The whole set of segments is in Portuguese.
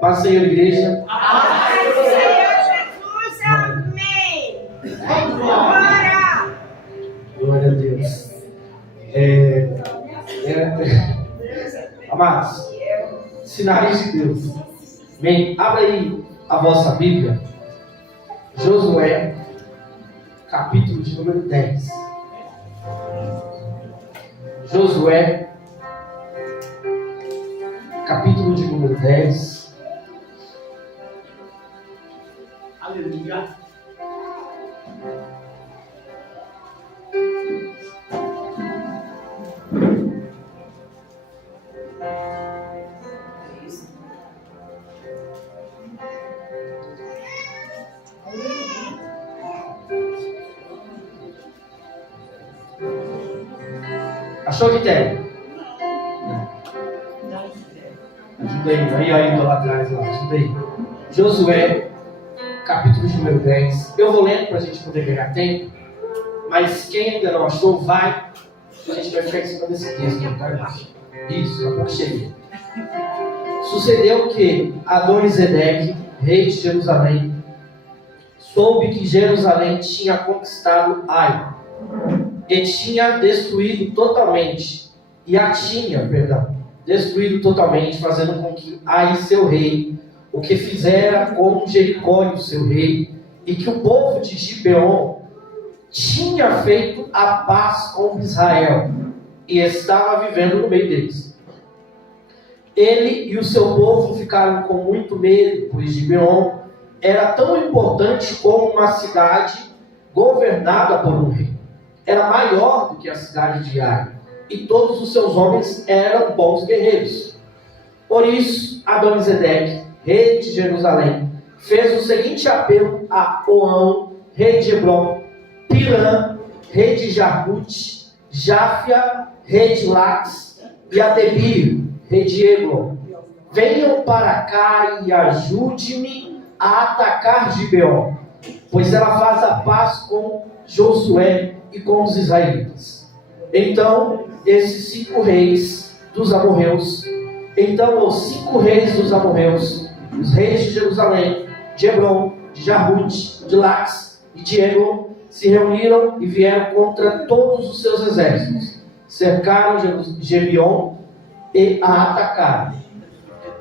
Paz, Senhor, igreja. Paz, Senhor Jesus, amém. Glória. Glória a Deus. Amados, sinais de Deus. Amém. Abra aí a vossa Bíblia. Josué, capítulo de número 10. Josué, capítulo de número 10. Aleluia. Achou que tem? Ajuda aí, aí lá atrás, lá. Ajuda aí. Josué, capítulo de número 10. Eu vou lendo para a gente poder ganhar tempo. Mas quem ainda não achou, vai. A gente vai ficar em cima desse texto, tá? Isso, daqui a pouco cheguei. Sucedeu que Adonisedeque, rei de Jerusalém, soube que Jerusalém tinha conquistado Ai, e tinha destruído totalmente, destruído totalmente, fazendo com que Ai, seu rei, o que fizera com Jericó, o seu rei, e que o povo de Gibeon tinha feito a paz com Israel, e estava vivendo no meio deles. Ele e o seu povo ficaram com muito medo, pois Gibeon era tão importante como uma cidade governada por um rei. Era maior do que a cidade de Ai, e todos os seus homens eram bons guerreiros. Por isso, Adonisedeque, rei de Jerusalém, fez o seguinte apelo a Oão, rei de Hebron, Pirã, rei de Jarmute, Jáfia, rei de Lax, e a Debir, rei de Eglon: venham para cá e ajude-me a atacar Gibeon, pois ela faz a paz com Josué e com os israelitas. Então, os 5 reis dos amorreus, os reis de Jerusalém, de Hebron, de Jarmute, de Lax e de Eglon, se reuniram e vieram contra todos os seus exércitos, cercaram Gibeon e a atacaram.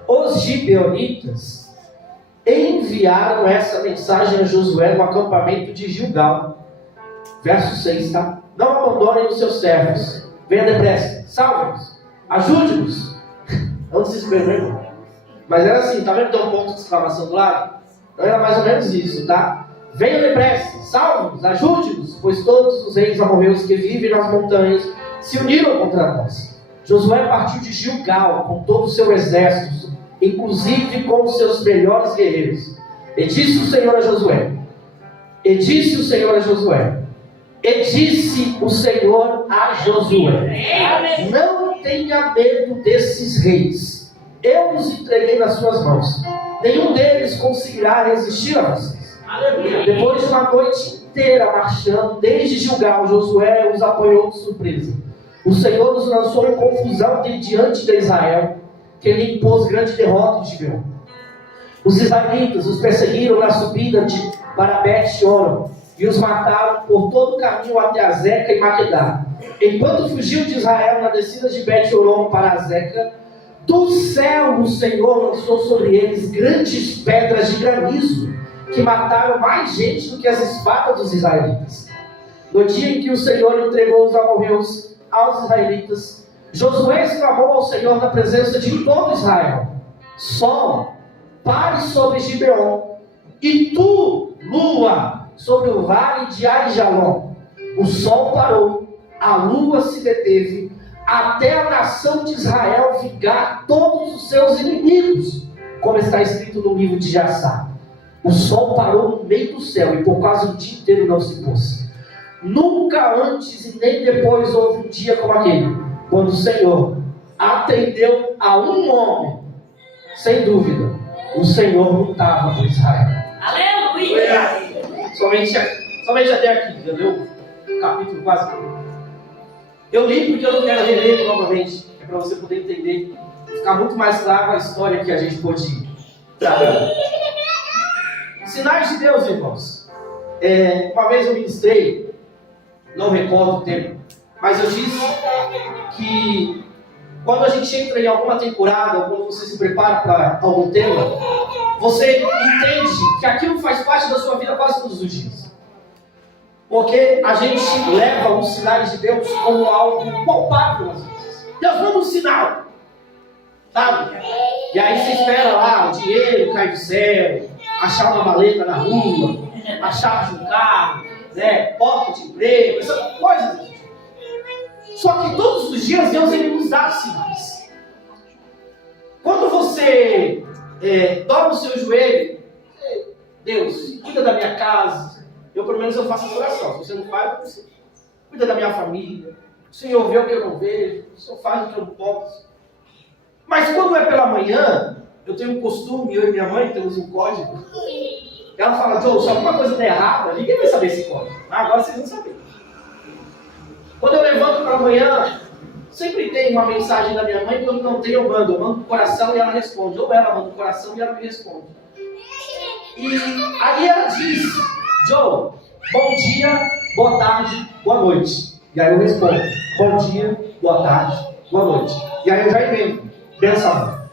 Os gibeonitas enviaram essa mensagem a Josué no acampamento de Gilgal. Verso 6, tá? Não abandonem os seus servos, venha depressa, salve-nos, ajude-nos. Não desespero, irmão. Mas era assim, tá vendo que tem um ponto de exclamação do lado? Então era mais ou menos isso, tá? Venha depressa, salve-nos, ajude-nos, pois todos os reis amorreus que vivem nas montanhas se uniram contra nós. Josué partiu de Gilgal com todo o seu exército, inclusive com os seus melhores guerreiros. E disse o Senhor a Josué, não tenha medo desses reis, eu os entreguei nas suas mãos, nenhum deles conseguirá resistir a vocês. Depois de uma noite inteira marchando desde Gilgal, Josué os apoiou de surpresa. O Senhor os lançou em confusão diante de Israel, que lhe impôs grande derrota de Gibeon. Os israelitas os perseguiram na subida para Bet-Horon e os mataram por todo o caminho até Azeca e Maquedá. Enquanto fugiu de Israel na descida de Bet-Horon para Azeca, do céu o Senhor lançou sobre eles grandes pedras de granizo, que mataram mais gente do que as espadas dos israelitas. No dia em que o Senhor entregou os amorreus aos israelitas, Josué exclamou ao Senhor na presença de todo Israel: Sol, pare sobre Gibeon, e tu, lua, sobre o vale de Aijalon. O sol parou, a lua se deteve, até a nação de Israel vingar todos os seus inimigos, como está escrito no livro de Jassá. O sol parou no meio do céu e por quase o dia inteiro não se pôs. Nunca antes e nem depois houve um dia como aquele, quando o Senhor atendeu a um homem. Sem dúvida, o Senhor lutava por Israel. Aleluia! Somente até aqui, entendeu? Capítulo quase. Eu li porque eu não quero reler novamente, é para você poder entender ficar muito mais claro a história que a gente pôde trabalhar. Sinais de Deus, irmãos. Uma vez eu ministrei, não recordo o tempo, mas eu disse que quando a gente entra em alguma temporada, ou quando você se prepara para algum tema, você entende que aquilo faz parte da sua vida quase todos os dias. Porque a gente leva os sinais de Deus como algo palpável às vezes. Deus manda um sinal, sabe? E aí você espera lá o dinheiro cair do céu, achar uma maleta na rua, a chave de um carro, né? Porta de emprego, essas coisas. Só que todos os dias Deus ele nos dá sinais. Quando você dobra o seu joelho, Deus, cuida da minha casa. Eu pelo menos eu faço essa oração. Se você não faz, você cuida da minha família. O Senhor vê o que eu não vejo. O Senhor faz o que eu não posso. Mas quando é pela manhã, eu tenho um costume, eu e minha mãe temos um código. Ela fala, Joe, se alguma coisa der errada, ninguém vai saber esse código. Agora vocês vão saber. Quando eu levanto pela manhã, sempre tem uma mensagem da minha mãe. Quando não tem, eu mando pro coração e ela responde. Ou ela manda o coração e ela me responde. E aí ela diz, Joe, bom dia, boa tarde, boa noite. E aí eu respondo, bom dia, boa tarde, boa noite. E aí eu já emendo, benção.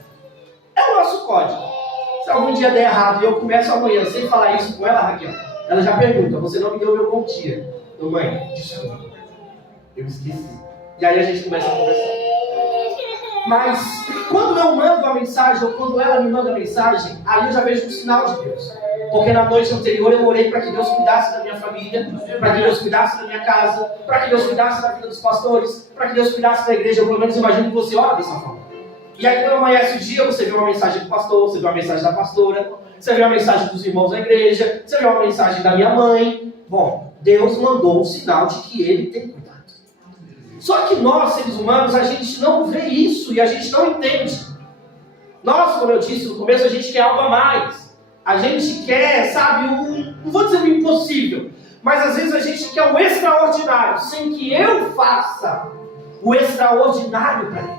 É o nosso código. Se algum dia der errado e eu começo amanhã sem falar isso com ela, Raquel, ela já pergunta, você não me deu meu bom dia. Eu, mãe, desculpa, eu esqueci. E aí a gente começa a conversar. Mas quando eu mando a mensagem, ou quando ela me manda a mensagem, ali eu já vejo um sinal de Deus. Porque na noite anterior eu orei para que Deus cuidasse da minha família, para que Deus cuidasse da minha casa, para que Deus cuidasse da vida dos pastores, para que Deus cuidasse da igreja. Eu pelo menos imagino que você ora dessa forma. E aí quando amanhece o dia, você vê uma mensagem do pastor, você vê uma mensagem da pastora, você vê uma mensagem dos irmãos da igreja, você vê uma mensagem da minha mãe. Bom, Deus mandou um sinal de que Ele tem cuidado. Só que nós, seres humanos, a gente não vê isso e a gente não entende. Nós, como eu disse no começo, a gente quer algo a mais. A gente quer, sabe, não vou dizer o impossível, mas às vezes a gente quer o extraordinário, sem que eu faça o extraordinário para Ele.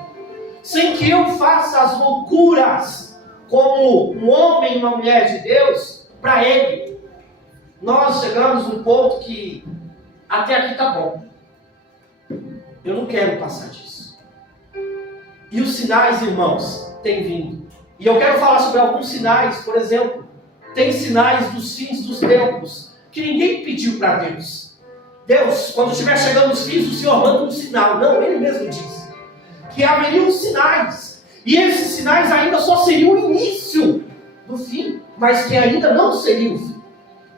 Sem que eu faça as loucuras como um homem e uma mulher de Deus para Ele. Nós chegamos num ponto que até aqui está bom. Eu não quero passar disso. E os sinais, irmãos, têm vindo. E eu quero falar sobre alguns sinais. Por exemplo, tem sinais dos fins dos tempos que ninguém pediu para Deus. Deus, quando estiver chegando os fins, o Senhor manda um sinal. Não, Ele mesmo disse que haveriam sinais. E esses sinais ainda só seriam o início do fim, mas que ainda não seria o fim.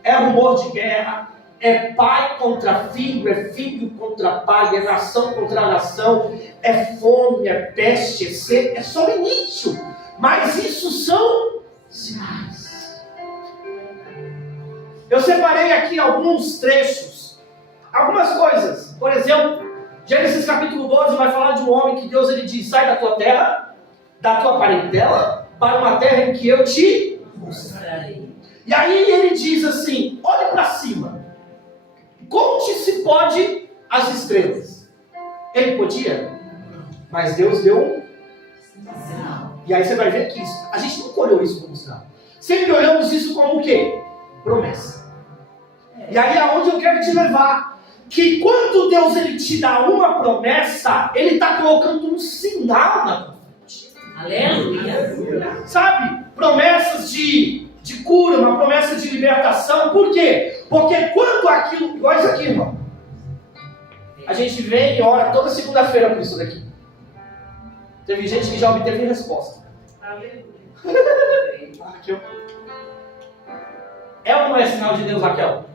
É rumor de guerra, é pai contra filho, é filho contra pai, é nação contra nação, é fome, é peste, é sede, é só o início. Mas isso são sinais. Eu separei aqui alguns trechos, algumas coisas. Por exemplo, Gênesis capítulo 12 vai falar de um homem que Deus ele diz, sai da tua terra, da tua parentela, para uma terra em que eu te mostrarei. E aí ele diz assim, olhe para cima, conte se pode as estrelas. Ele podia, mas Deus deu um sinal. E aí você vai ver que isso, a gente nunca olhou isso como sinal. Sempre olhamos isso como o quê? Promessa. E aí é onde eu quero te levar. Que quando Deus ele te dá uma promessa, Ele está colocando um sinal na tua frente. Aleluia. Sabe? Promessas de cura, uma promessa de libertação. Por quê? Porque quando aquilo... Igual isso aqui, irmão. A gente vem e ora toda segunda-feira por isso daqui. Teve gente que já obteve resposta. Aleluia. É ou não é sinal de Deus, Raquel?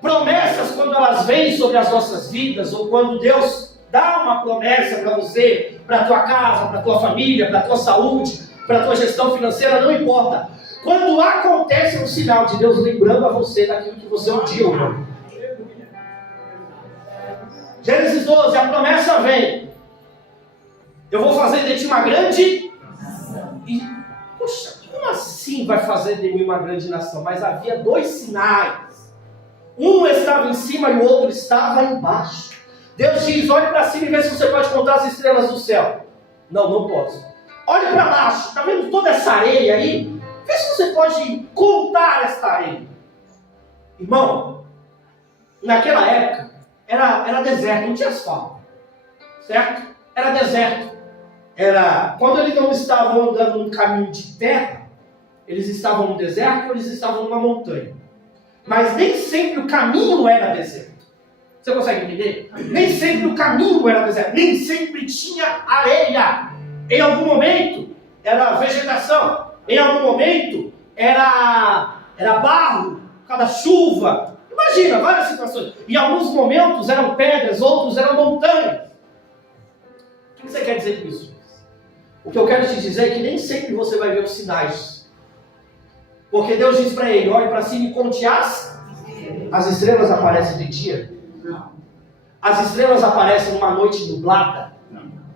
Promessas, quando elas vêm sobre as nossas vidas, ou quando Deus dá uma promessa para você, para a tua casa, para a tua família, para a tua saúde, para a tua gestão financeira, não importa. Quando acontece um sinal de Deus lembrando a você daquilo que você um dia ouviu. Gênesis 12, a promessa vem. Eu vou fazer de ti uma grande nação. E, poxa, como assim vai fazer de mim uma grande nação? Mas havia dois sinais. Um estava em cima e o outro estava embaixo. Deus diz, olhe para cima e vê se você pode contar as estrelas do céu. Não, não posso. Olhe para baixo, está vendo toda essa areia aí? Vê se você pode contar esta areia. Irmão, naquela época era deserto, não tinha asfalto. Certo? Era deserto. Quando eles não estavam andando num caminho de terra, eles estavam no deserto ou eles estavam numa montanha. Mas nem sempre o caminho era deserto. Você consegue entender? Nem sempre o caminho era deserto. Nem sempre tinha areia. Em algum momento era vegetação. Em algum momento era barro, por causa da chuva. Imagina, várias situações. Em alguns momentos eram pedras, outros eram montanhas. O que você quer dizer com isso? O que eu quero te dizer é que nem sempre você vai ver os sinais. Porque Deus diz para ele, olhe para cima e conte as estrelas aparecem de dia. As estrelas aparecem numa noite nublada.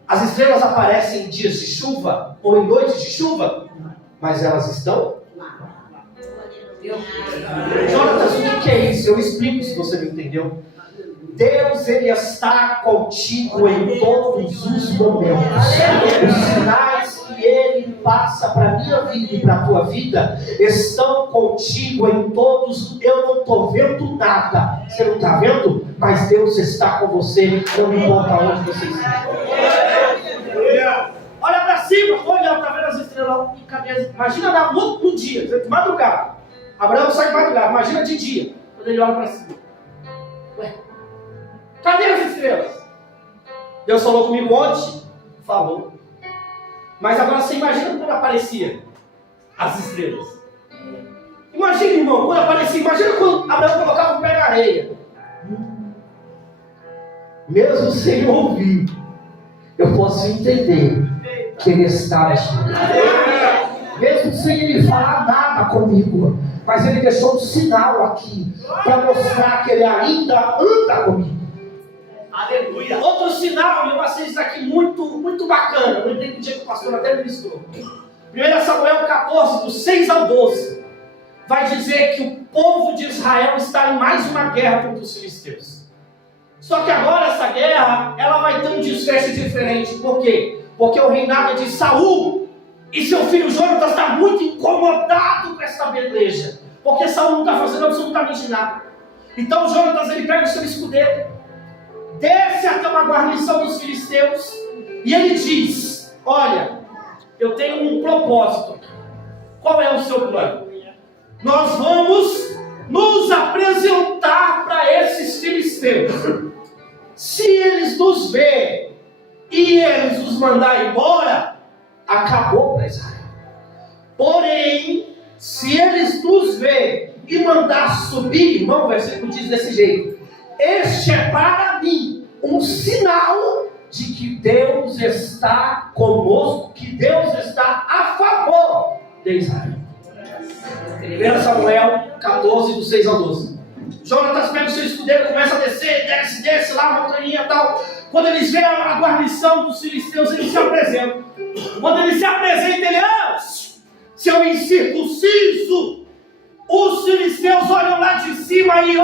As estrelas aparecem em dias de chuva ou em noites de chuva. Mas elas estão? Jonatas, o que é isso? Eu explico se você não entendeu. Deus, Ele está contigo em todos os momentos. Os sinais que Ele passa para a minha vida e para a tua vida estão contigo em todos. Eu não estou vendo nada. Você não está vendo? Mas Deus está com você, não importa onde você está. Olha para cima, olha, está vendo as estrelas? Imagina no dia, de madrugada. Abraão sai de madrugada, imagina de dia, quando ele olha para cima. Ué, cadê as estrelas? Deus falou comigo ontem? Falou. Mas agora você imagina quando aparecia as estrelas. Imagina, irmão, quando aparecia. Imagina quando Abraão colocava o pé na areia. Mesmo sem ouvir, eu posso entender que ele está aqui. Mesmo sem ele falar nada comigo, mas ele deixou um sinal aqui para mostrar que ele ainda anda comigo. Aleluia. Outro sinal, e eu passei isso aqui muito bacana. Eu lembrei que o dia que o pastor até ministrou. 1 Samuel 14, do 6 ao 12, vai dizer que o povo de Israel está em mais uma guerra contra os filisteus. Só que agora essa guerra, ela vai ter um desfecho diferente. Por quê? Porque o reinado é de Saul e seu filho Jonatas está muito incomodado com essa peleja. Porque Saul não está fazendo absolutamente nada. Então Jonatas, ele pega o seu escudeiro, desce até uma guarnição dos filisteus e ele diz, olha, eu tenho um propósito aqui. Qual é o seu plano? Nós vamos nos apresentar para esses filisteus. Se eles nos verem e eles nos mandar embora, acabou para Israel. Porém, se eles nos verem e mandar subir, irmão, o versículo diz desse jeito: este é para mim um sinal de que Deus está conosco, que Deus está a favor de Israel. 1 Samuel 14, do 6 ao 12. Jonatas pega o seu escudeiro, começa a descer, desce lá, a montanha e tal. Quando eles veem a guarnição dos filisteus, eles se apresentam. Quando ele se apresenta, ele seu incircunciso. Os filisteus olham lá de cima e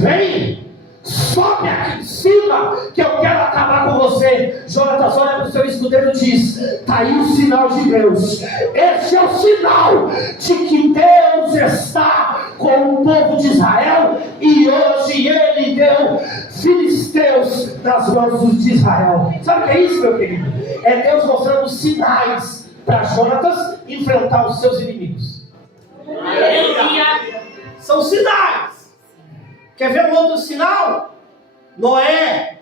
vem, sobe aqui em cima, que eu quero acabar com você. Jonatas olha para o seu escudeiro e diz: está aí o sinal de Deus. Esse é o sinal de que Deus está com o povo de Israel, e hoje ele deu filisteus nas mãos de Israel. Sabe o que é isso, meu querido? É Deus mostrando sinais para Jonatas enfrentar os seus inimigos. São sinais. Quer ver um outro sinal? Noé,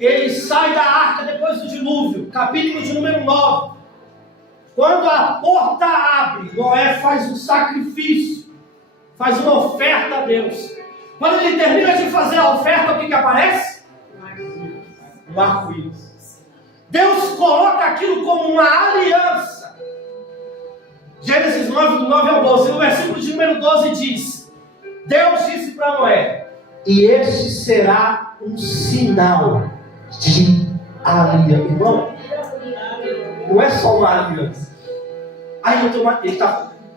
ele sai da arca depois do dilúvio, capítulo de número 9. Quando a porta abre, Noé faz um sacrifício, faz uma oferta a Deus. Quando ele termina de fazer a oferta, o que aparece? Um arco-íris. Deus coloca aquilo como uma aliança. Gênesis 9, do 9 ao 12, no versículo de número 12 diz: Deus disse para Noé: e este será um sinal de aliança. Irmão, não é só uma aliança. Aí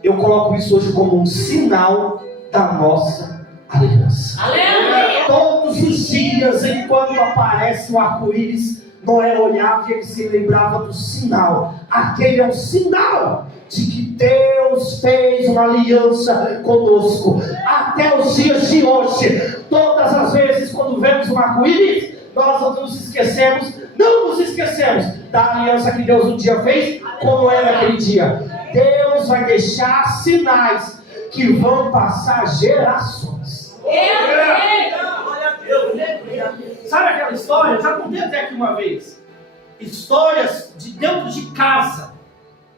eu coloco isso hoje como um sinal da nossa aliança. Aleluia! Todos os dias, enquanto aparece o arco-íris, Noé olhava e ele se lembrava do sinal. Aquele é um sinal de que Deus fez uma aliança conosco. Até os dias de hoje, todas as vezes quando vemos um arco-íris, nós não nos esquecemos da aliança que Deus um dia fez com Noé naquele dia. Deus vai deixar sinais que vão passar gerações. Sabe aquela história? Eu já contei até aqui uma vez. Histórias de dentro de casa,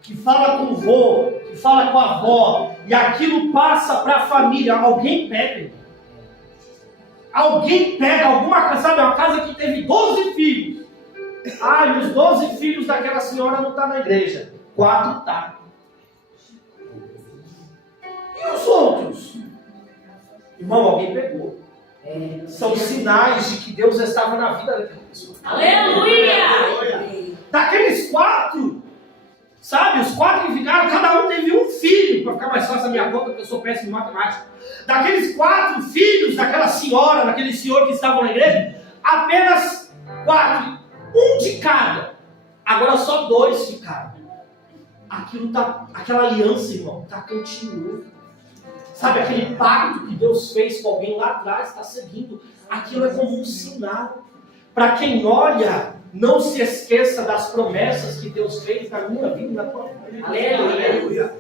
que fala com o vô, que fala com a avó, e aquilo passa para a família. Alguém pega alguma casa, sabe? Uma casa que teve 12 filhos. E os 12 filhos daquela senhora não estão na igreja. 4 tá. E os outros? Irmão, alguém pegou. São sinais de que Deus estava na vida daquela pessoa. Aleluia! Daqueles 4, sabe? Os 4 que ficaram, cada um teve um filho, para ficar mais fácil a minha conta, porque eu sou péssimo em matemática. Daqueles 4 filhos daquela senhora, daquele senhor que estavam na igreja, apenas 4, um de cada. Agora só 2 ficaram. Aquela aliança, irmão, está continuando. Sabe, aquele pacto que Deus fez com alguém lá atrás, está seguindo. Aquilo é como um sinal. Para quem olha, não se esqueça das promessas que Deus fez na minha vida e na tua vida. Aleluia.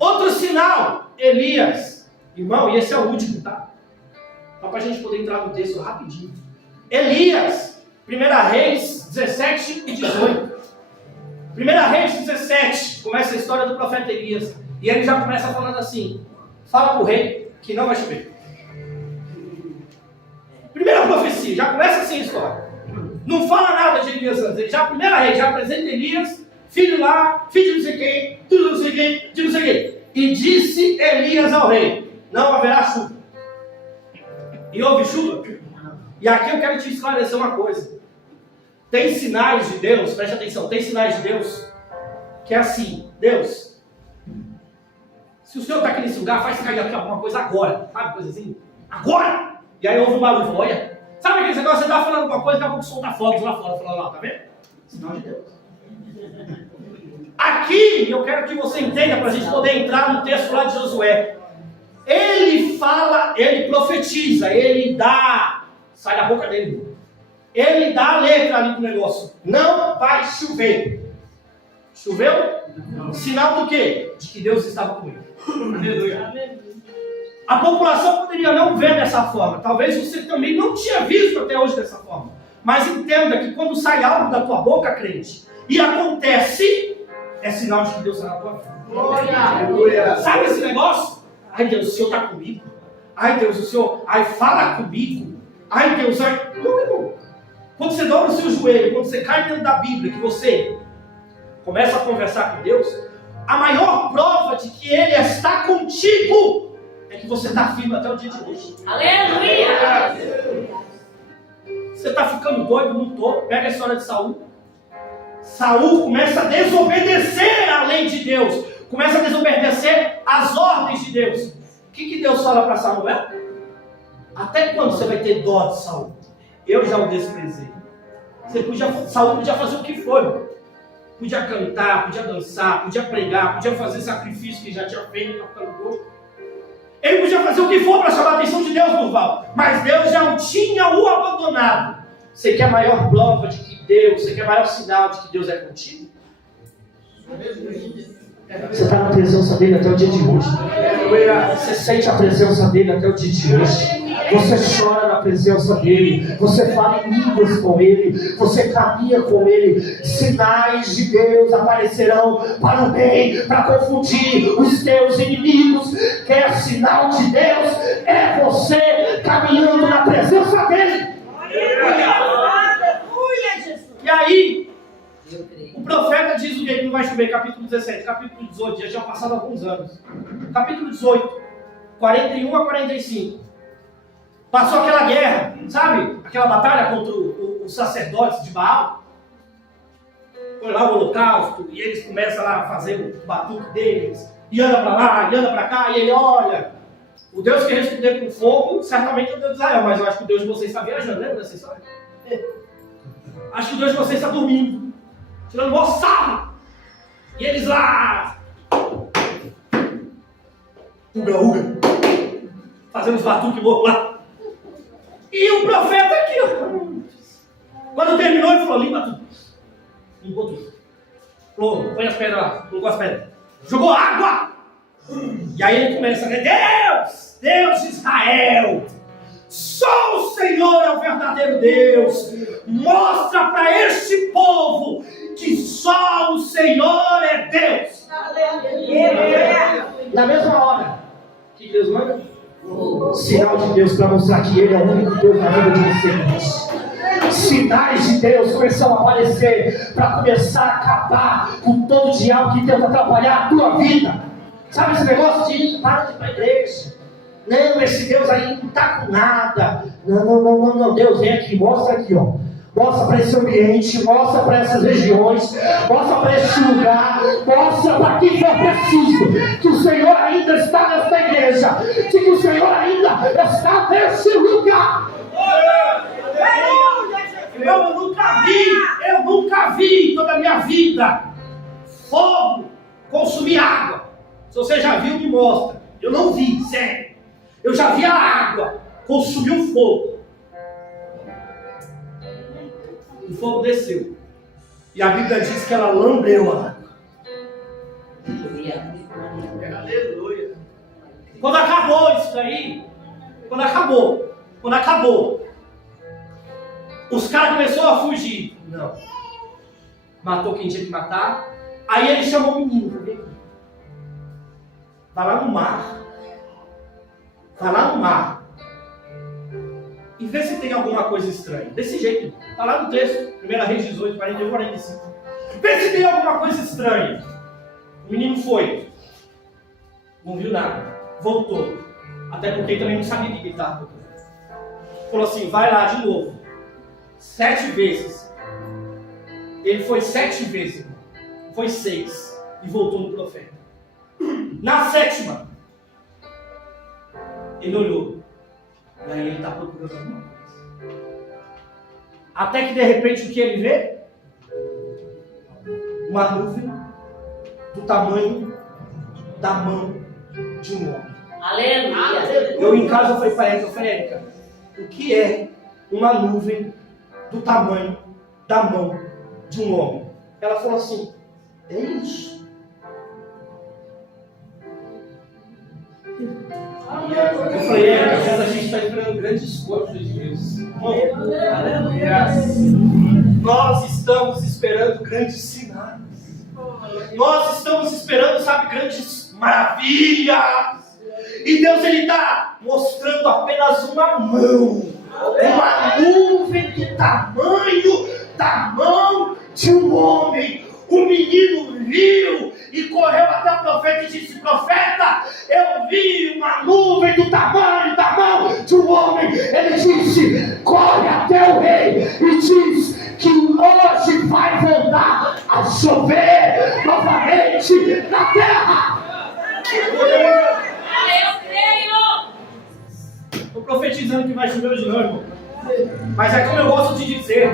Outro sinal, Elias. Irmão, e esse é o último, tá? Só para a gente poder entrar no texto rapidinho. Elias, 1 Reis 17 e 18. 1 Reis 17, começa a história do profeta Elias. E ele já começa falando assim: fala para o rei que não vai chover. Primeira profecia, já começa assim a história. Não fala nada de Elias antes. Ele já, 1 Reis, já apresenta Elias, filho lá, filho de não sei quem, tudo não sei quem, de não sei quem. E disse Elias ao rei: não haverá chuva. E houve chuva. E aqui eu quero te esclarecer uma coisa. Tem sinais de Deus, preste atenção, tem sinais de Deus que é assim: Deus, se o Senhor está aqui nesse lugar, faz cair aqui alguma coisa agora, sabe, coisa assim, agora! E aí houve um barulho, olha, sabe aquele negócio, você está falando alguma coisa, daqui a pouco solta fogos lá fora, fala lá, tá vendo? Sinal de Deus. Aqui, eu quero que você entenda, para a gente poder entrar no texto lá de Josué. Ele fala, ele profetiza, ele dá, sai da boca dele, ele dá a letra ali do negócio, não vai chover. Choveu? Não. Sinal do quê? De que Deus estava com ele. Aleluia. A população poderia não ver dessa forma. Talvez você também não tinha visto até hoje dessa forma. Mas entenda que quando sai algo da tua boca, crente, e acontece, é sinal de que Deus está na tua vida. Aleluia. Sabe esse negócio? Ai Deus, o Senhor está comigo. Ai Deus, o Senhor, ai fala comigo. Ai Deus, ai... Não, irmão. Quando você dobra o seu joelho, quando você cai dentro da Bíblia, que você começa a conversar com Deus, a maior prova de que Ele está contigo é que você está firme até o dia de hoje. Aleluia! Você está ficando doido? Não estou. Pega a história de Saul. Saul começa a desobedecer a lei de Deus, começa a desobedecer as ordens de Deus. O que Deus fala para Samuel? Até quando você vai ter dó de Saul? Eu já o desprezei. Saul podia fazer o que for. Podia cantar, podia dançar, podia pregar, podia fazer sacrifício que já tinha feito, ele podia fazer o que for para chamar a atenção de Deus, Durval. Mas Deus já não tinha o abandonado. Você quer a maior prova de que Deus, você quer o maior sinal de que Deus é contigo? Você está na presença dele até o dia de hoje. Você sente a presença dele até o dia de hoje. Você chora na presença dele. Você fala em línguas com ele. Você caminha com ele. Sinais de Deus aparecerão para o bem, para confundir os teus inimigos. Quer sinal de Deus? É você caminhando na presença dele. Aleluia, Jesus. E aí, o profeta diz o que não vai chover, capítulo 17, capítulo 18, já tinham passado alguns anos. Capítulo 18, 41 a 45. Passou aquela guerra, sabe? Aquela batalha contra os sacerdotes de Baal. Foi lá o holocausto, e eles começam lá a fazer o batuque deles. E anda para lá, e anda para cá, e ele olha. O Deus que respondeu com fogo, certamente é o Deus de Israel, mas eu acho que o Deus de vocês está viajando, lembra dessa história? Acho que o Deus de vocês está dormindo, tirando mó sarro. E eles lá, uga, fazendo os batuques loucos lá. E o profeta aqui, ó. Quando terminou, ele falou: limpa tudo. Limpou tudo. Falou: põe as pedras lá, colocou as pedras. Jogou água. E aí ele começa a dizer: Deus de Israel, só o Senhor é o verdadeiro Deus. Mostra para este povo que só o Senhor é Deus. Na mesma hora que Deus manda, sinal de Deus para mostrar que Ele é o único Deus na vida de vocês. Sinais de Deus começam a aparecer para começar a acabar com todo o diabo que tenta atrapalhar a tua vida. Sabe esse negócio de para de ir para a igreja? Não, esse Deus aí não está com nada. Não. Deus vem aqui, mostra aqui, ó. Mostra para esse ambiente, mostra para essas regiões, mostra para esse lugar, mostra para quem for preciso que o Senhor ainda está nesta igreja, que o Senhor ainda está nesse lugar. Eu nunca vi toda a minha vida fogo consumir água. Se você já viu, me mostra. Eu não vi, sério. Eu já vi a água consumir o fogo. O fogo desceu. E a Bíblia diz que ela lambeu a água. Aleluia. Quando acabou isso daí, quando acabou, os caras começaram a fugir. Não. Matou quem tinha que matar. Aí ele chamou o menino para ver. Vai lá no mar. E vê se tem alguma coisa estranha. Desse jeito. Está lá no texto. 1 Reis 18, 41, 45. Vê se tem alguma coisa estranha. O menino foi. Não viu nada. Voltou. Até porque ele também não sabia o que ele estava procurando. Falou assim: vai lá de novo. 7 vezes. Ele foi 7 vezes. Foi 6. E voltou no profeta. Na 7ª, ele olhou. E aí ele está procurando alguma coisa. Até que de repente o que ele vê? Uma nuvem do tamanho da mão de um homem. Aleluia. Eu em casa falei para Érica, o que é uma nuvem do tamanho da mão de um homem? Ela falou assim: é isso. Eu falei: às vezes a gente está esperando grandes coisas de Deus. Nós estamos esperando grandes sinais. Nós estamos esperando, grandes maravilhas. E Deus, Ele está mostrando apenas uma mão. Uma nuvem do tamanho da mão de um homem. O menino viu e correu até o profeta e disse: profeta, eu vi uma nuvem do tamanho da mão de um homem. Ele disse: corre até o rei e diz que hoje vai voltar a chover novamente na terra. Eu creio. Estou profetizando que vai chover hoje não, irmão. Mas é como eu gosto de dizer,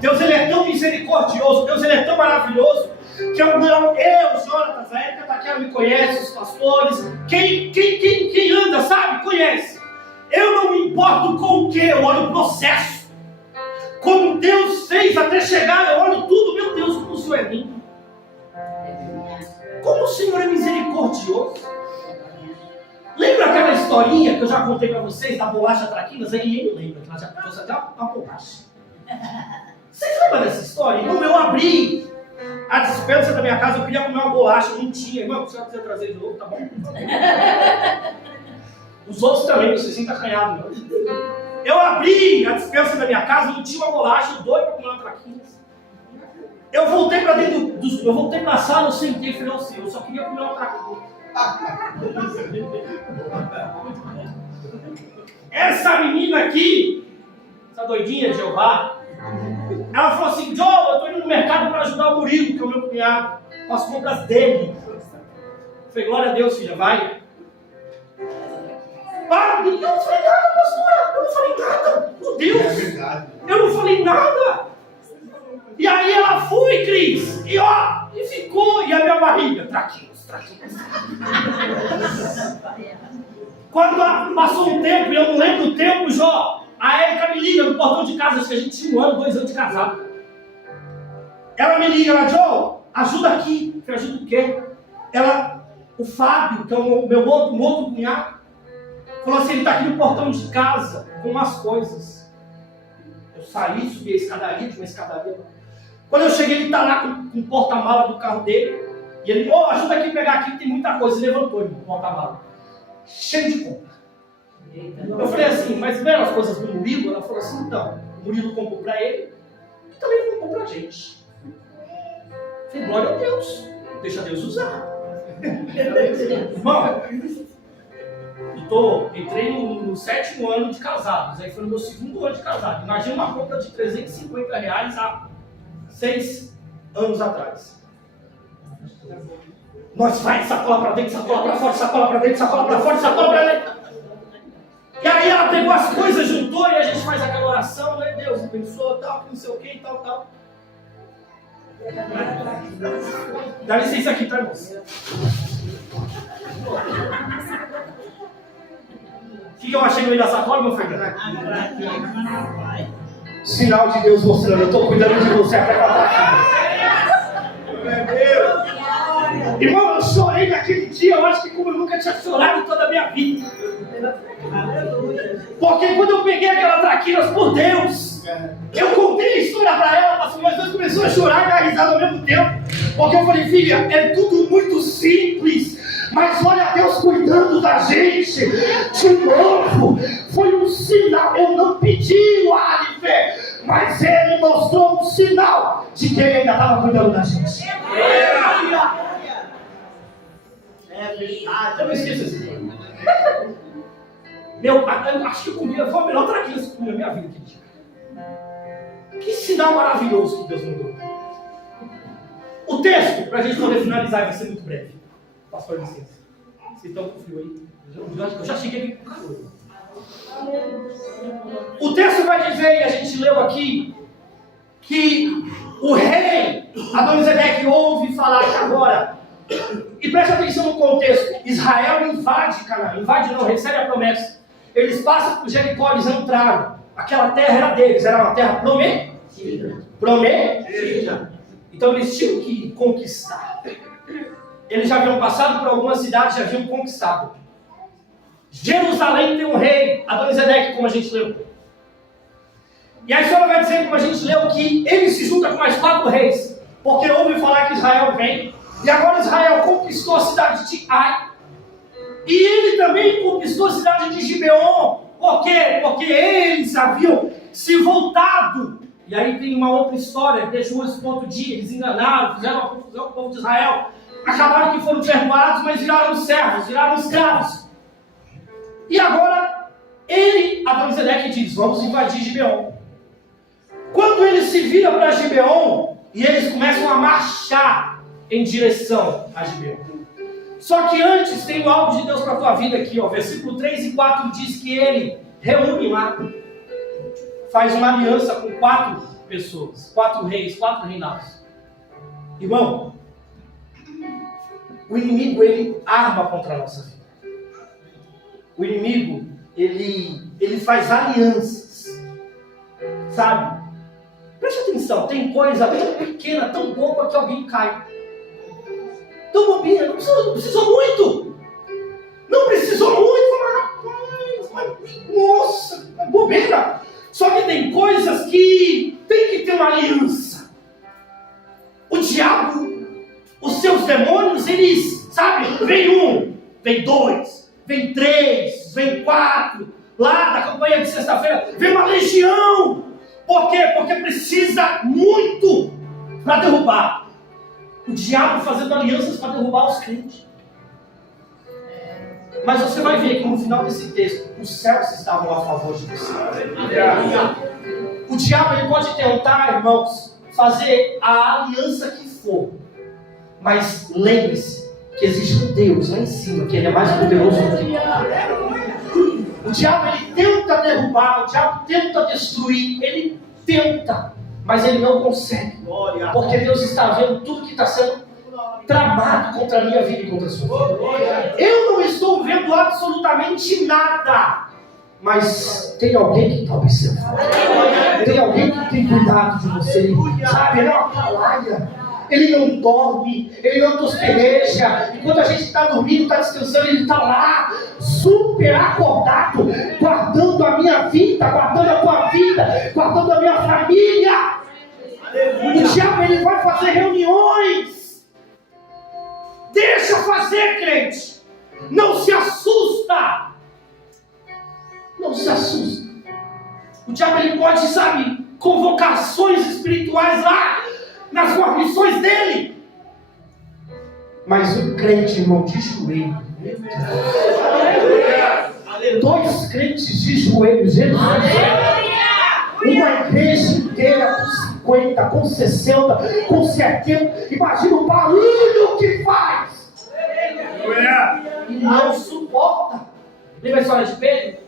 Deus, Ele é tão misericordioso, Deus, Ele é tão maravilhoso, que eu, Jonatas, a Érica está aqui, ela me conhece, os pastores, quem anda, conhece. Eu não me importo com o que, eu olho o processo. Como Deus fez até chegar, eu olho tudo. Meu Deus, como o Senhor é lindo. Como o Senhor é misericordioso. Lembra aquela historinha que eu já contei para vocês, da bolacha traquinas? Aí ninguém lembra, que ela já trouxe até uma bolacha. Vocês lembram dessa história? Então eu abri a despensa da minha casa, eu queria comer uma bolacha, não tinha. Irmão, o senhor quiser trazer de novo, tá bom? Os outros também, não se sinta acanhado, não. Eu abri a despensa da minha casa, não tinha uma bolacha, eu doido para comer uma traquina. Eu voltei para dentro eu voltei para a sala, eu sentei e falei: ó, Senhor, eu só queria comer uma traquina. Essa menina aqui, essa doidinha de Jeová, ela falou assim: Joe, eu estou indo no mercado para ajudar o Murilo, que é o meu cunhado, com as compras dele. Eu falei: glória a Deus, filha, vai. Ah, eu não falei nada, pastora. Eu não falei nada. Meu Deus. É verdade. Eu não falei nada. E aí ela foi, Cris. E ficou. E a minha barriga. Traquinhos. Quando passou um tempo, e eu não lembro o tempo, Jó, a Érica me liga no portão de casa. Acho que a gente tinha 1 ano, 2 anos de casado. Ela me liga, ela, Jó, ajuda aqui. Eu falei, ajuda o quê? O Fábio, que é um outro cunhado, falou assim, ele está aqui no portão de casa, com umas coisas. Eu saí, subi a escadaria, de uma escadaria. Quando eu cheguei, ele está lá com o porta-mala do carro dele. E ele, ajuda aqui a pegar aqui, tem muita coisa. Ele levantou o porta-mala. Cheio de compra. Eu falei assim, mas não eram as coisas do Murilo? Ela falou assim, então, o Murilo comprou para ele, e também comprou para a gente. Eu falei, glória a Deus, deixa Deus usar. Irmão, entrei no 7º ano de casados, aí foi no meu 2º ano de casado. Imagina uma compra de R$350 há 6 anos atrás. Nós faz sacola para dentro, sacola para fora, sacola para dentro, sacola para fora, sacola para dentro. E aí ela pegou as coisas, juntou e a gente faz aquela oração, né? Deus abençoa, tal, que não sei o que, tal. Dá licença aqui, tá, irmãos? O que eu achei no meio da sacola, meu filho? Sinal de Deus mostrando, eu estou cuidando de você até matar. Meu Deus! Irmão, eu chorei naquele dia, eu acho que como eu nunca tinha chorado em toda a minha vida. Porque quando eu peguei aquela traquinas por Deus, eu contei a história para ela, pastor, mas Deus começou a chorar e dar risada ao mesmo tempo. Porque eu falei, filha, é tudo muito simples, mas olha Deus cuidando da gente. De novo, foi um sinal, eu não pedi o Alife, mas ele mostrou um sinal de que ele ainda estava cuidando da gente. Eu não esqueço assim. Eu acho que eu comi, foi a melhor traquina que eu comi na minha vida aquele dia. Que sinal maravilhoso que Deus mandou. O texto, para a gente poder finalizar, vai ser muito breve. Pastor, licença. Vocês estão com frio aí? Eu já cheguei aqui com calor. O texto vai dizer, e a gente leu aqui, que o rei Adonisedeque ouve falar que agora, e preste atenção no contexto, Israel invade Canaã, invade não, recebe a promessa. Eles passam por Jericó, eles entraram. Aquela terra era deles, era uma terra prometida. Então eles tinham que conquistar. Eles já haviam passado por algumas cidades, já haviam conquistado. Jerusalém tem um rei, Adonisedeque, como a gente leu. E a história vai dizer, como a gente leu, que ele se junta com mais 4 reis, porque ouve falar que Israel vem, e agora Israel conquistou a cidade de Ai, e ele também conquistou a cidade de Gibeon. Por quê? Porque eles haviam se voltado. E aí tem uma outra história, deixou esse outro dia, eles enganaram, fizeram uma confusão com o povo de Israel, acabaram que foram perdoados, mas viraram servos, viraram escravos. E agora, Adonisedeque diz, vamos invadir Gibeon. Quando ele se vira para Gibeon, e eles começam a marchar em direção a Gibeon. Só que antes tem o alvo de Deus para a tua vida aqui, ó, versículo 3 e 4 diz que ele reúne lá, faz uma aliança com 4 pessoas, 4 reis, 4 reinados. Irmão, o inimigo, ele arma contra a nossa vida. O inimigo, ele faz alianças, sabe? Preste atenção, tem coisa tão pequena, tão boba que alguém cai. Tão bobinha, não precisou muito. Não precisou muito, mas nossa, é bobeira. Só que tem coisas que tem que ter uma aliança. O diabo, os seus demônios, eles, sabe, vem 1, vem 2, vem 3, vem 4. Lá da campanha de sexta-feira, vem uma legião. Por quê? Porque precisa muito para derrubar. O diabo fazendo alianças para derrubar os crentes. Mas você vai ver que no final desse texto, os céus estavam a favor de você. O diabo, ele pode tentar, irmãos, fazer a aliança que for. Mas lembre-se que existe um Deus lá em cima, que ele é mais poderoso do que O diabo ele tenta derrubar, o diabo tenta destruir, ele tenta, mas ele não consegue. Porque Deus está vendo tudo que está sendo tramado contra a minha vida e contra a sua vida. Eu não estou vendo absolutamente nada, mas tem alguém que está observando. Tem alguém que tem cuidado de você. Sabe, ele é uma talaia. Ele não dorme, ele não tosqueneja. Enquanto a gente está dormindo, está descansando, ele está lá, super acordado, guardando a minha vida, guardando a tua vida, guardando a minha família. O diabo ele vai fazer reuniões. Deixa fazer, crente. Não se assusta. Não se assusta. O diabo ele pode, sabe, convocações espirituais lá nas guarnições dele. Mas o crente, irmão, de joelho. Dois crentes de joelho, Jesus. Uma igreja inteira com 50, com 60, com 70. Imagina o barulho que faz. E não suporta. Lembra a história de Pedro?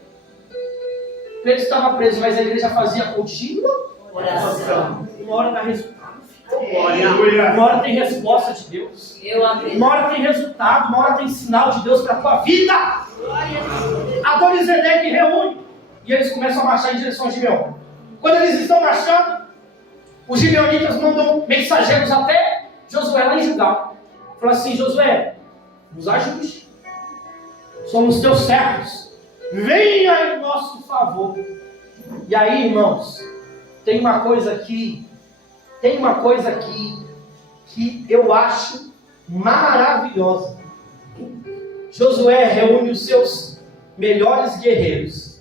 Pedro estava preso, mas a igreja fazia contínua oração. Uma hora dá resultado. Uma hora tem resposta de Deus. Uma hora tem resultado, uma hora tem sinal de Deus para a tua vida. Adonizedeque reúne e eles começam a marchar em direção a Gibeon. Quando eles estão marchando, os gibeonitas mandam mensageiros até Josué lá em Gilgal. Fala assim: Josué, nos ajude. Somos teus servos. Venha em nosso favor. E aí, irmãos, tem uma coisa aqui que eu acho maravilhosa. Josué reúne os seus melhores guerreiros.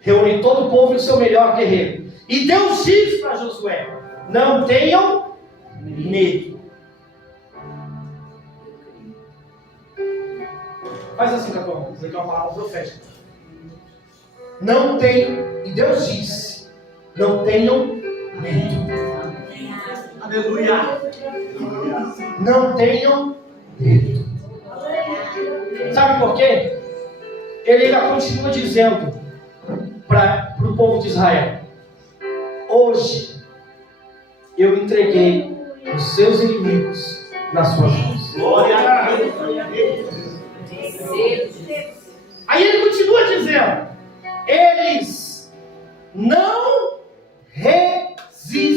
Reúne todo o povo e o seu melhor guerreiro. E Deus diz para Josué: não tenham medo. Faz assim com a tua mão. Isso aqui é uma palavra profética. Não tem. E Deus diz: não tenham medo. Aleluia. Não tenham medo. Sabe por quê? Ele ainda continua dizendo para o povo de Israel: hoje eu entreguei os seus inimigos nas suas mãos. Glória a Deus. Aí ele continua dizendo: eles não resistirão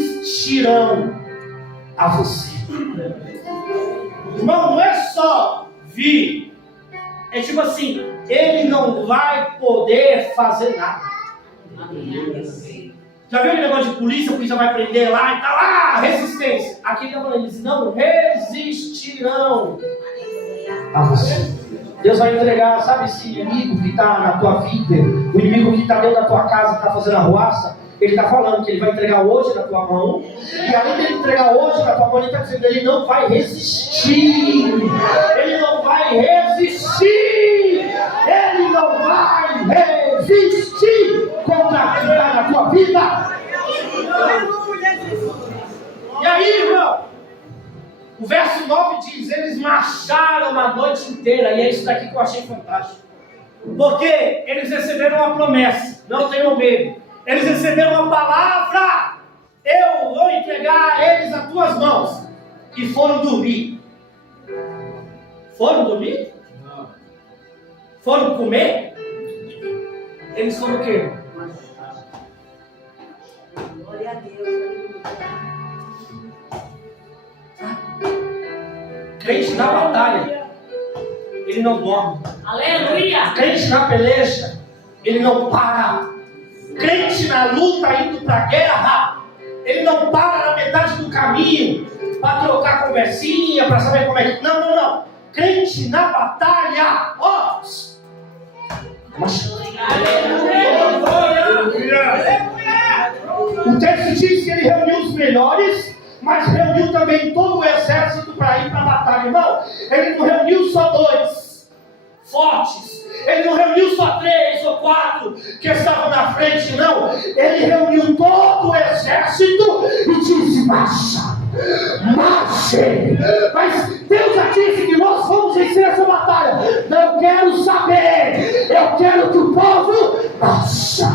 a você. Irmão, não é só vir. É tipo assim: ele não vai poder fazer nada. Já viu aquele negócio de polícia? A polícia vai prender lá e tá lá, resistência. Aqui ele está falando: eles não resistirão a você. Deus vai entregar, sabe, esse inimigo que está na tua vida, o inimigo que está dentro da tua casa, que está fazendo arruaça. Ele está falando que ele vai entregar hoje na tua mão. E além de ele entregar hoje na tua mão, ele está dizendo: ele não vai resistir. Ele não vai resistir. Ele não vai resistir contra a que está na tua vida. E aí, irmão, o verso 9 diz: eles marcharam a noite inteira. E é isso daqui que eu achei fantástico. Porque eles receberam uma promessa: não tenham medo. Eles receberam uma palavra: eu vou entregar eles às tuas mãos. E foram dormir. Foram dormir? Não. Foram comer? Eles foram o quê? Glória a Deus. Crente na batalha, ele não dorme. Aleluia. Crente na peleja, ele não para. Crente na luta, indo para a guerra, ele não para na metade do caminho para trocar conversinha, para saber como é que... Não. Crente na batalha, ó. O texto diz que ele reuniu os melhores, mas reuniu também todo o exército para ir para a batalha. Irmão, ele não reuniu só 2 fortes. Ele não reuniu só 3 ou 4 que estavam na frente, não. Ele reuniu todo o exército e disse: marcha. marche. Mas Deus já disse que nós vamos vencer essa batalha. Não quero saber, eu quero que o povo marcha,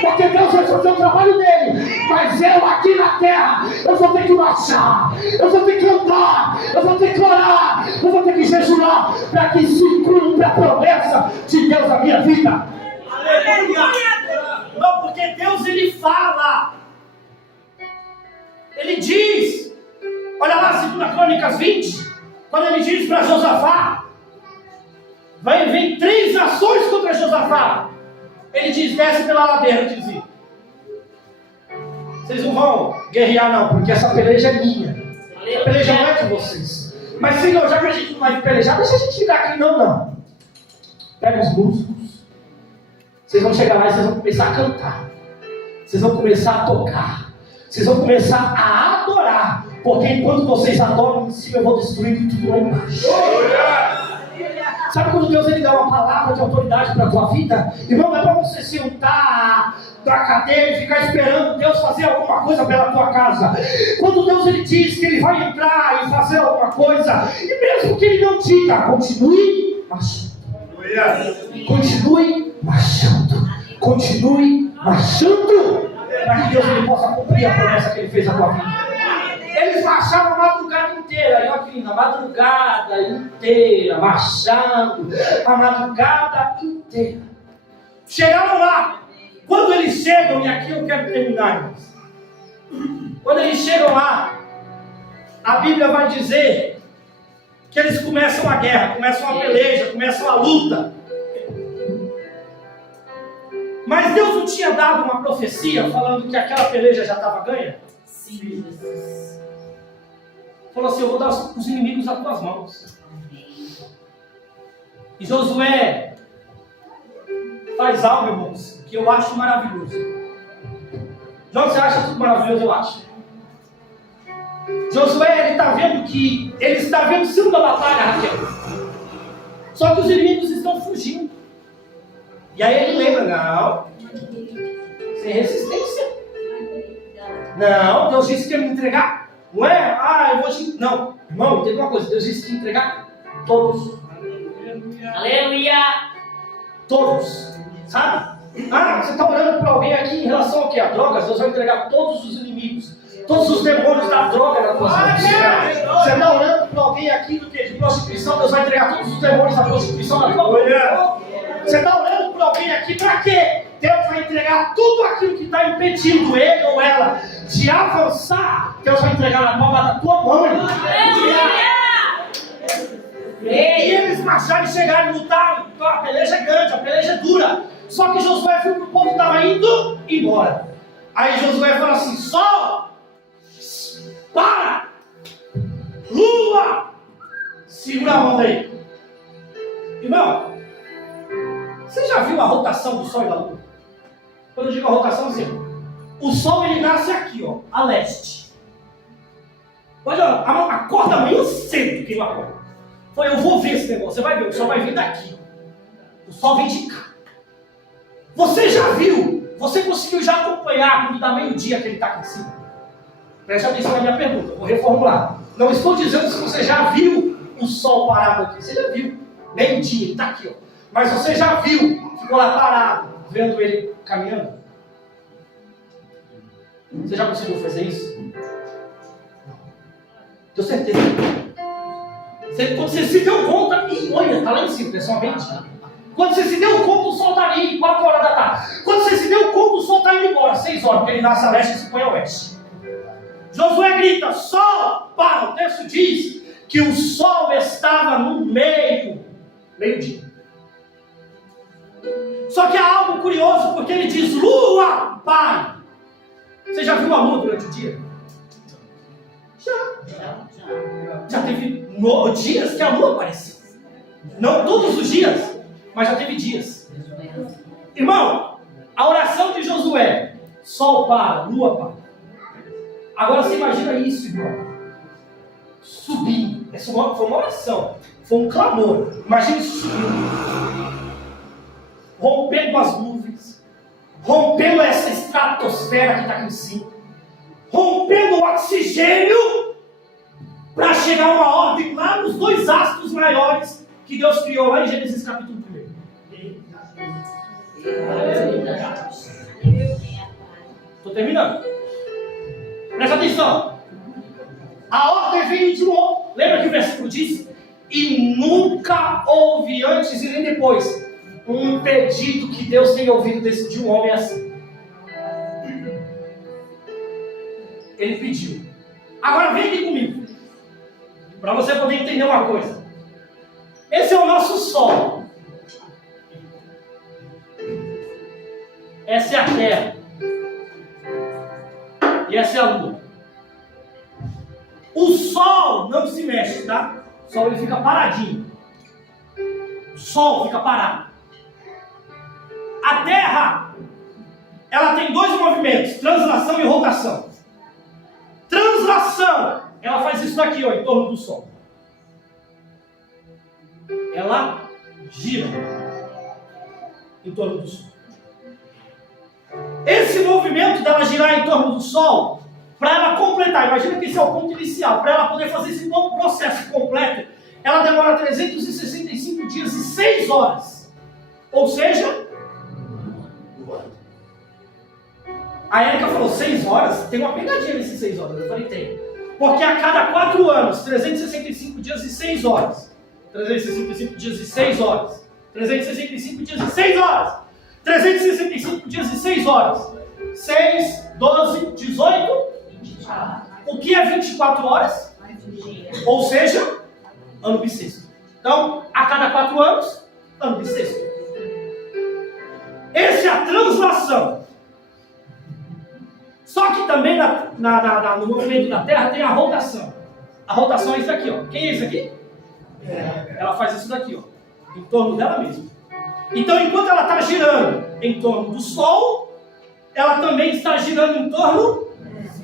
porque Deus vai fazer o trabalho dele, mas eu aqui na terra, eu vou ter que marchar, eu vou ter que andar, eu vou ter que orar, eu vou ter que jejuar, para que se cumpra a promessa de Deus na minha vida. Aleluia! Não, porque Deus ele fala, ele diz, olha lá 2 Crônicas 20, quando ele diz para Josafá, vem 3 nações contra Josafá. Ele diz, desce pela ladeira, dizia. Vocês não vão guerrear não, porque essa peleja é minha. A peleja não é de vocês. Mas Senhor, já que a gente não vai pelejar, deixa a gente ficar aqui. Não. Pega os músicos. Vocês vão chegar lá e vocês vão começar a cantar. Vocês vão começar a tocar. Vocês vão começar a adorar. Porque enquanto vocês adoram em cima, eu vou destruir tudo lá embaixo. Sabe quando Deus ele dá uma palavra de autoridade para a tua vida? Irmão, não é para você sentar da cadeira e ficar esperando Deus fazer alguma coisa pela tua casa. Quando Deus ele diz que ele vai entrar e fazer alguma coisa, e mesmo que ele não diga, continue marchando. Continue marchando. Continue marchando. Para que Deus ele possa cumprir a promessa que ele fez à tua vida. Eles marcharam a madrugada inteira, e olha que lindo, a madrugada inteira, marchando, a madrugada inteira. Chegaram lá, quando eles chegam, e aqui eu quero terminar, irmãos. Quando eles chegam lá, a Bíblia vai dizer que eles começam a guerra, começam a peleja, começam a luta. Mas Deus não tinha dado uma profecia falando que aquela peleja já estava ganha? Sim, Jesus. Falou assim, eu vou dar os inimigos nas tuas mãos. E Josué faz algo, irmãos, que eu acho maravilhoso. João, você acha tudo maravilhoso? Eu acho. Josué, ele está vendo que ele está vendo o cimo da batalha, Raquel. Só que os inimigos estão fugindo. E aí ele lembra, não, sem resistência. Não, Deus disse que ia me entregar. Não é? Eu vou te... Não, irmão, tem uma coisa. Deus disse que ia entregar todos. Aleluia! Todos. Sabe? Você está orando por alguém aqui em relação ao que? A drogas? Deus vai entregar todos os inimigos. Todos os demônios da droga na tua vida. Você está orando por alguém aqui do que? De prostituição? Deus vai entregar todos os demônios da prostituição na tua vida. Você está orando por alguém aqui para quê? Deus vai entregar tudo aquilo que está impedindo ele ou ela de avançar. Deus vai entregar na palma da tua mão. E eles marcharam e chegaram e lutaram. Então a peleja é grande, a peleja é dura. Só que Josué viu que o povo estava indo embora. Aí Josué falou assim: sol, para! Lua, segura a mão aí. Irmão, você já viu a rotação do sol e da lua? Quando eu digo a rotação, assim, o sol ele nasce aqui, ó, a leste. Olha, acorda meio cedo quem não acorda. Eu vou ver esse negócio, você vai ver, o sol vai vir daqui. O sol vem de cá. Você já viu? Você conseguiu já acompanhar quando dá meio-dia que ele está aqui em cima? Preste atenção na minha pergunta, vou reformular. Não estou dizendo se você já viu o sol parado aqui. Você já viu, meio-dia, ele está aqui, ó. Mas você já viu, ficou lá parado, vendo ele caminhando? Você já conseguiu fazer isso? Não. Tenho certeza. Quando você se deu conta, olha, está lá em cima, pessoalmente. Quando você se deu conta, o sol está ali, 4 horas da tarde. Quando você se deu conta, o sol está indo embora, 6 horas, porque ele nasce a leste e se põe a oeste. Josué grita: sol, para! O texto diz que o sol estava no meio-dia. Só que há algo curioso, porque ele diz: lua, pare! Você já viu a lua durante o dia? Já teve dias que a lua apareceu. Não todos os dias, mas já teve dias. Irmão, a oração de Josué: sol para, lua para. Agora você imagina isso, irmão. Subindo. Essa foi uma oração. Foi um clamor. Imagina isso subindo. Rompendo as nuvens. Rompendo essa estratosfera que está aqui em cima. rompendo o oxigênio para chegar a uma ordem lá nos 2 astros maiores que Deus criou lá em Gênesis capítulo 1. Estou terminando. Presta atenção. A ordem vem de um. Lembra que o versículo diz? E nunca houve antes e nem depois um pedido que Deus tenha ouvido de um homem assim. Ele pediu. Agora vem aqui comigo, para você poder entender uma coisa. Esse é o nosso Sol. Essa é a Terra. E essa é a Lua. O Sol não se mexe, tá? O Sol ele fica paradinho. O Sol fica parado. A Terra, ela tem 2 movimentos, translação e rotação. Translação, ela faz isso daqui, ó, em torno do Sol. Ela gira em torno do Sol. Esse movimento dela girar em torno do Sol, para ela completar, imagina que esse é o ponto inicial, para ela poder fazer esse processo completo, ela demora 365 dias e 6 horas. Ou seja, a Érica falou 6 horas, tem uma pegadinha nesses 6 horas. Eu falei, tem. Porque a cada 4 anos, 365 dias e 6 horas. 365 dias e 6 horas. 365 dias e 6 horas. 365 dias e 6 horas. 6, 12, 18. 24. O que é 24 horas? Ou seja, ano bissexto. Então, a cada 4 anos, ano bissexto. Essa é a translação. Só que também no movimento da Terra tem a rotação. A rotação é isso daqui, ó. Quem é isso aqui? Ela faz isso daqui, ó. Em torno dela mesma. Então, enquanto ela está girando em torno do Sol, ela também está girando em torno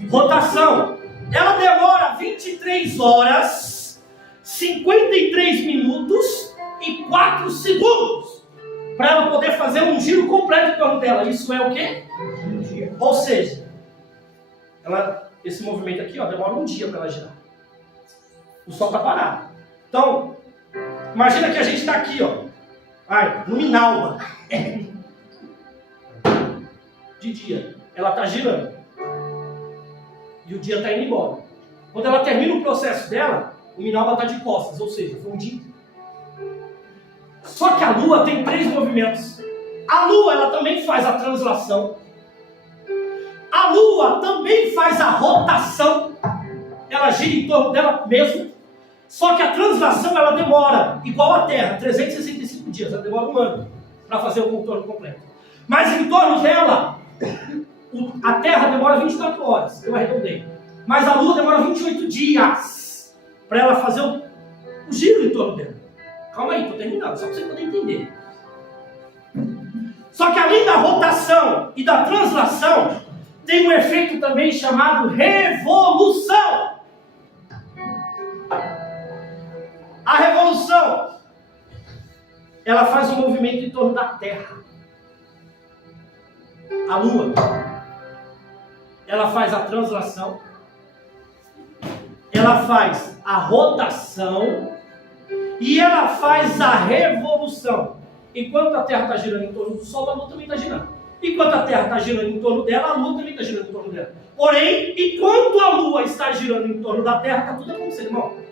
rotação. Ela demora 23 horas, 53 minutos e 4 segundos para ela poder fazer um giro completo em torno dela. Isso é o quê? Ou seja, esse movimento aqui, ó, demora um dia para ela girar. O Sol está parado. Então, imagina que a gente está aqui, ó, no Minalba. De dia. Ela está girando. E o dia está indo embora. Quando ela termina o processo dela, o Minalba está de costas, ou seja, foi um dia. Só que a Lua tem 3 movimentos. A Lua, ela também faz a translação. A Lua também faz a rotação. Ela gira em torno dela mesma. Só que a translação, ela demora, igual a Terra, 365 dias. Ela demora um ano para fazer o contorno completo. Mas em torno dela, a Terra demora 24 horas. Eu arredondei. Mas a Lua demora 28 dias para ela fazer o giro em torno dela. Calma aí, estou terminando, só para você poder entender. Só que além da rotação e da translação, tem um efeito também chamado revolução. A revolução, ela faz um movimento em torno da Terra. A Lua, ela faz a translação, ela faz a rotação e ela faz a revolução. Enquanto a Terra está girando em torno do Sol, a Lua também está girando. Enquanto a Terra está girando em torno dela, a Lua também está girando em torno dela. Porém, enquanto a Lua está girando em torno da Terra, está tudo acontecendo, irmão.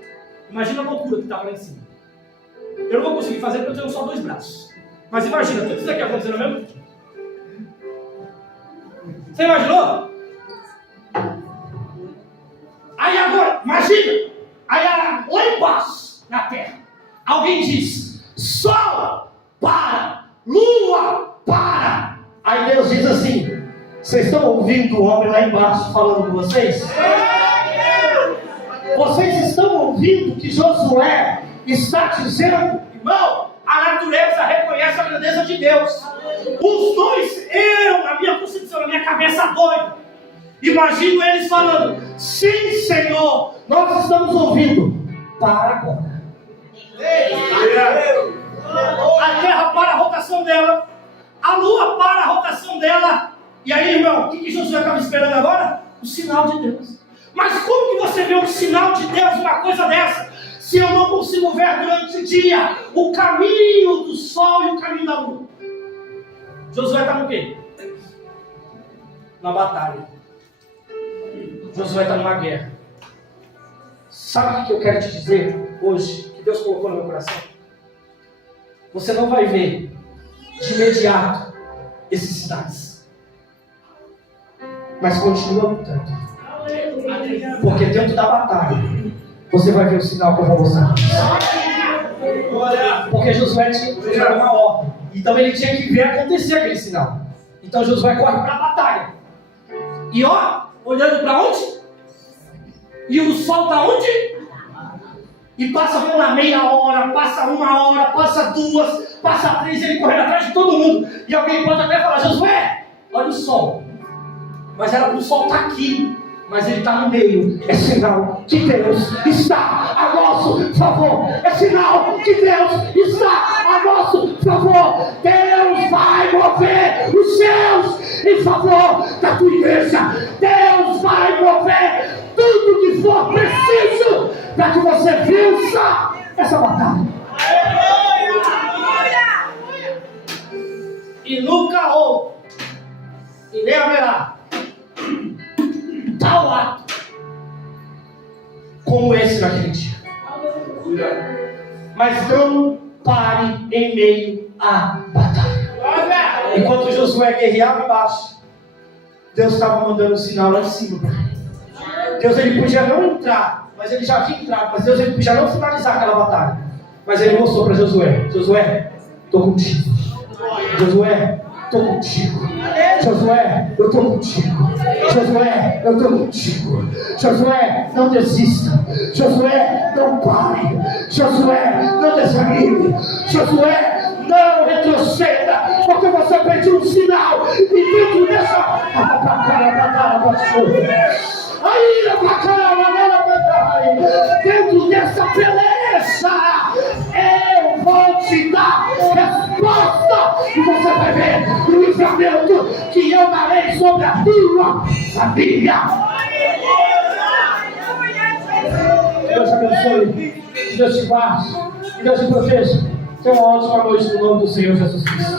Imagina a loucura que estava lá em cima. Eu não vou conseguir fazer porque eu tenho só 2 braços. Mas imagina, tudo isso aqui acontecendo ao mesmo tempo. Você imaginou? Aí agora, imagina. Aí lá embaixo, na Terra, alguém diz: Sol, para! Lua, para! Aí Deus diz assim: vocês estão ouvindo o homem lá embaixo falando com vocês? Vocês estão ouvindo que Josué está dizendo? Irmão, a natureza reconhece a grandeza de Deus. Os dois, na minha concepção, na minha cabeça doida, imagino eles falando: sim, Senhor, nós estamos ouvindo. Para agora. A Terra para a rotação dela, a Lua para a rotação dela. E aí, irmão, o que Josué estava esperando agora? O sinal de Deus. Mas como que você vê um sinal de Deus, uma coisa dessa, se eu não consigo ver durante o dia o caminho do sol e o caminho da lua? Josué está no quê? Na batalha. Josué está numa guerra. Sabe o que eu quero te dizer hoje, que Deus colocou no meu coração? Você não vai ver de imediato esses sinais, mas continua lutando, porque dentro da batalha você vai ver o sinal que eu vou mostrar. Porque Josué tinha uma ordem, então ele tinha que ver acontecer aquele sinal. Então Josué corre para a batalha, e ó, olhando para onde? E o sol está onde? E passa uma meia hora, passa uma hora, passa duas, passa três, ele correndo atrás de todo mundo. E alguém pode até falar: Josué, olha o sol. Mas era para o sol estar aqui, mas ele está no meio. É sinal que Deus está a nosso favor. É sinal que Deus está a nosso favor. Deus vai mover os céus em favor da tua igreja. Deus vai mover tudo que for preciso para que você vença essa batalha. E nunca houve, e nem haverá, tal ato como esse naquele dia. Mas não pare em meio à batalha. Enquanto Josué guerreava embaixo, Deus estava mandando um sinal lá em cima para ele. Deus, ele podia não entrar, mas ele já tinha entrado. Mas Deus, ele podia não finalizar aquela batalha, mas ele mostrou para Josué: Josué, estou contigo. Josué, estou contigo. Josué, eu estou contigo. Josué, eu estou contigo. Josué, não desista. Josué, não pare. Josué, não desanime. Josué, não retroceda, porque você pediu um sinal. E dentro dessa dentro dessa peleja, eu vou te dar resposta. E você vai ver o livramento que eu darei sobre a tua família. Deus te abençoe, Deus te guarde, Deus te proteja. Tenha uma ótima noite no nome do Senhor Jesus Cristo.